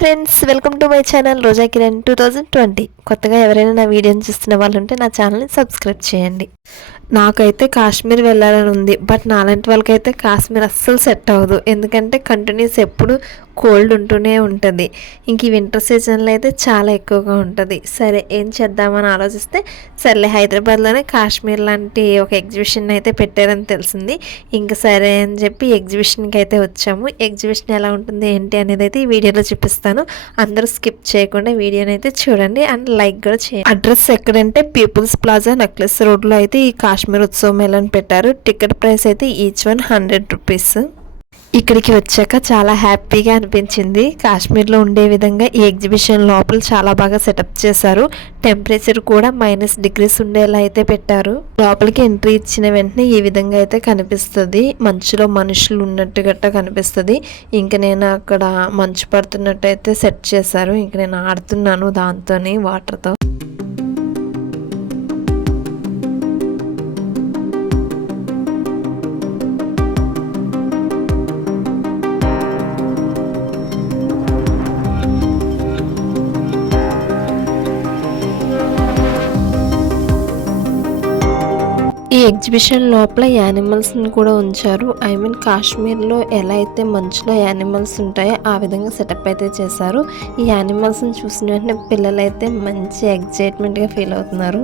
Friends, welcome to my channel Roja Kiran 2020. కొత్తగా ఎవరైనా నా వీడియోని చూస్తున్న వాళ్ళు ఉంటే నా ఛానల్ని సబ్స్క్రైబ్ చేయండి. నాకైతే కాశ్మీర్ వెళ్ళాలని ఉంది, బట్ నాలాంటి వాళ్ళకైతే కాశ్మీర్ అస్సలు సెట్ అవ్వదు. ఎందుకంటే కంటిన్యూస్ ఎప్పుడు కోల్డ్ ఉంటూనే ఉంటుంది. ఇంక ఈ వింటర్ సీజన్లో అయితే చాలా ఎక్కువగా ఉంటుంది. సరే ఏం చేద్దామని ఆలోచిస్తే సర్లే హైదరాబాద్లోనే కాశ్మీర్ లాంటి ఒక ఎగ్జిబిషన్ అయితే పెట్టారని తెలిసింది. ఇంక సరే అని చెప్పి ఎగ్జిబిషన్కి అయితే వచ్చాము. ఎగ్జిబిషన్ ఎలా ఉంటుంది ఏంటి అనేది అయితే ఈ వీడియోలో చూపిస్తాను. అందరూ స్కిప్ చేయకుండా వీడియోని అయితే చూడండి అండ్ లైక్ కూడా చేయండి. అడ్రస్ ఎక్కడంటే పీపుల్స్ ప్లాజా నెక్లెస్ రోడ్లో అయితే ఈ కాశ్మీర్ ఉత్సవ మేళని పెట్టారు. టికెట్ ప్రైస్ అయితే ఈచ్ వన్ 100 రూపీస్. ఇక్కడికి వచ్చాక చాలా హ్యాపీగా అనిపించింది. కాశ్మీర్లో ఉండే విధంగా ఈ ఎగ్జిబిషన్ లోపల చాలా బాగా సెటప్ చేశారు. టెంపరేచర్ కూడా -డిగ్రీస్ ఉండేలా అయితే పెట్టారు. లోపలికి ఎంట్రీ ఇచ్చిన వెంటనే ఈ విధంగా అయితే కనిపిస్తుంది. మంచులో మనుషులు ఉన్నట్టు గట్టా కనిపిస్తుంది. ఇంక నేను అక్కడ మంచు పడుతున్నట్టు అయితే సెట్ చేశారు. ఇంక నేను ఆడుతున్నాను దాంతోని వాటర్తో. ఈ ఎగ్జిబిషన్ లోపల యానిమల్స్ని కూడా ఉంచారు. ఐ మీన్ కాశ్మీర్లో ఎలా అయితే మంచులో యానిమల్స్ ఉంటాయో ఆ విధంగా సెటప్ అయితే చేశారు. ఈ యానిమల్స్ని చూసిన వెంటనే పిల్లలైతే మంచి ఎగ్జైట్మెంట్గా ఫీల్ అవుతున్నారు.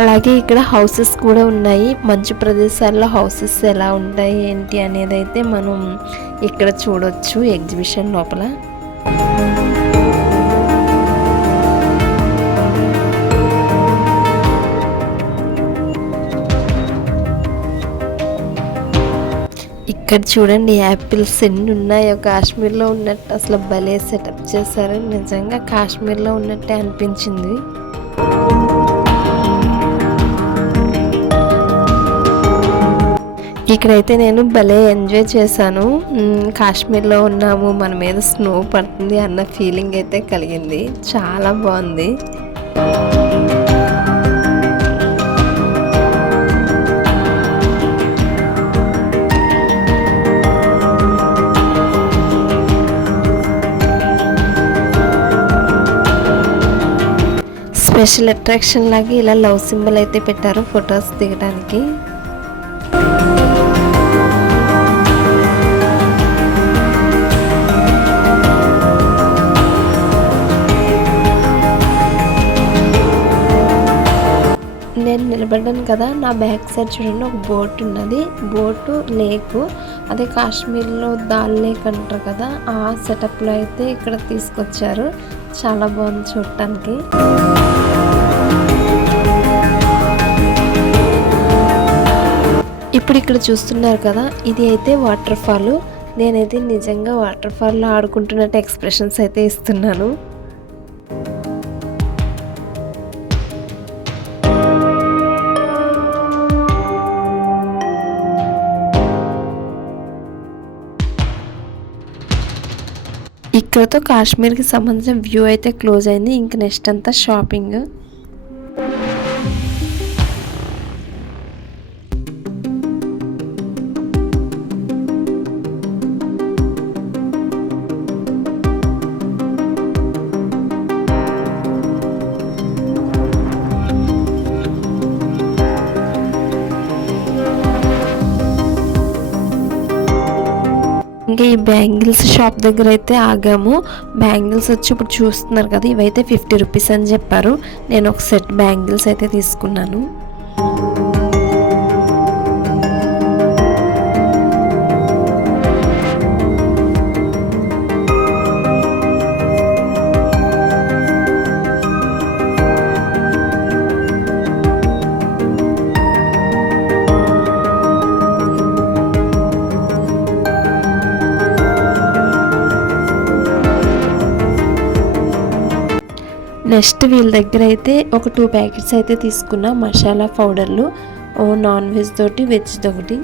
అలాగే ఇక్కడ హౌసెస్ కూడా ఉన్నాయి. మంచు ప్రదేశాల్లో హౌసెస్ ఎలా ఉంటాయి ఏంటి అనేది అయితే మనం ఇక్కడ చూడొచ్చు ఎగ్జిబిషన్ లోపల. ఇక్కడ చూడండి యాపిల్స్ ఎన్ని ఉన్నాయో కాశ్మీర్లో ఉన్నట్టు. అసలు భలే సెటప్ చేశారు. నిజంగా కాశ్మీర్లో ఉన్నట్టే అనిపించింది. ఇక్కడైతే నేను భలే ఎంజాయ్ చేశాను. కాశ్మీర్లో ఉన్నాము, మన మీద స్నో పడుతుంది అన్న ఫీలింగ్ అయితే కలిగింది. చాలా బాగుంది. స్పెషల్ అట్రాక్షన్ లాగా ఇలా లవ్ సింబల్ అయితే పెట్టారు ఫొటోస్ దిగడానికి. నేను నిలబడ్డాను కదా, నా బ్యాక్ సైడ్ చూడండి ఒక బోట్ ఉన్నది. బోటు లేకు, అదే కాశ్మీర్లో దాల్ లేక్ అంటారు కదా, ఆ సెటప్లో అయితే ఇక్కడ తీసుకొచ్చారు. చాలా బాగుంది చూడటానికి. ఇప్పుడు ఇక్కడ చూస్తున్నారు కదా, ఇది అయితే వాటర్ ఫాల్. నేనైతే నిజంగా వాటర్ ఫాల్లో ఆడుకుంటున్నట్టు ఎక్స్ప్రెషన్స్ అయితే ఇస్తున్నాను. ఇక్కడతో కాశ్మీర్కి సంబంధించిన వ్యూ అయితే క్లోజ్ అయింది. ఇంక నెక్స్ట్ అంతా షాపింగ్. ఇంకా ఈ బ్యాంగిల్స్ షాప్ దగ్గర అయితే ఆగాము. బ్యాంగిల్స్ వచ్చి ఇప్పుడు చూస్తున్నారు కదా, ఇవైతే 50 రూపీస్ అని చెప్పారు. నేను ఒక సెట్ బ్యాంగిల్స్ అయితే తీసుకున్నాను. నెక్స్ట్ వీళ్ళ దగ్గర అయితే ఒక 2 ప్యాకెట్స్ అయితే తీసుకున్నా మసాలా పౌడర్లు, నాన్ వెజ్ తోటి వెజ్ ఒకటి.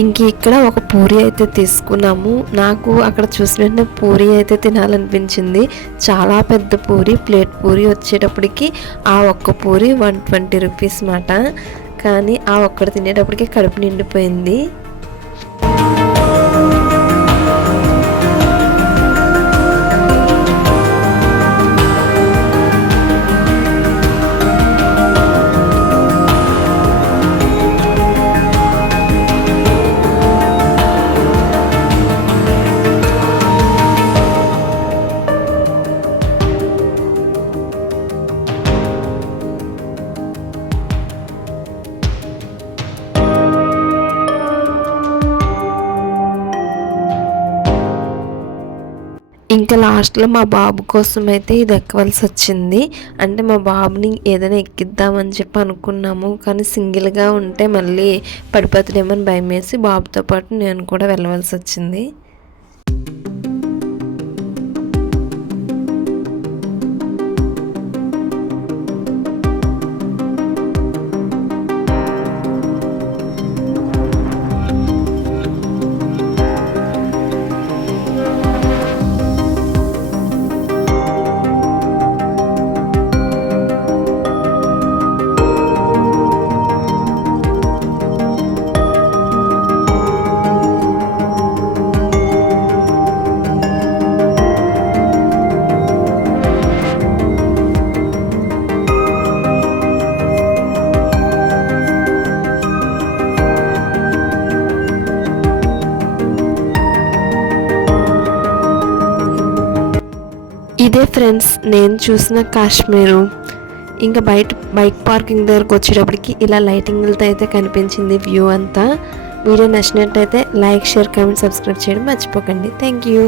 ఇంక ఇక్కడ ఒక పూరి అయితే తీసుకున్నాము. నాకు అక్కడ చూసిన వెంటనే పూరి అయితే తినాలనిపించింది. చాలా పెద్ద పూరి, ప్లేట్ పూరి వచ్చేటప్పటికి ఆ ఒక్క పూరి 120 రూపీస్ మాట. కానీ ఆ ఒక్కటి తినేటప్పటికి కడుపు నిండిపోయింది. ఇంకా లాస్ట్లో మా బాబు కోసం అయితే ఇది ఎక్కవలసి వచ్చింది. అంటే మా బాబుని ఏదైనా ఎక్కిద్దామని చెప్పి అనుకున్నాము. కానీ సింగిల్గా ఉంటే మళ్ళీ పడిపోతాడేమో అని భయం వేసి బాబుతో పాటు నేను కూడా వెళ్ళవలసి వచ్చింది. ఇదే ఫ్రెండ్స్ నేను చూసిన కాశ్మీరు. ఇంకా బైక్ పార్కింగ్ దగ్గరకు వచ్చేటప్పటికి ఇలా లైటింగ్లతో అయితే కనిపించింది వ్యూ అంతా. వీడియో నచ్చినట్టయితే లైక్, షేర్, కామెంట్, సబ్స్క్రైబ్ చేయడం మర్చిపోకండి. Thank you.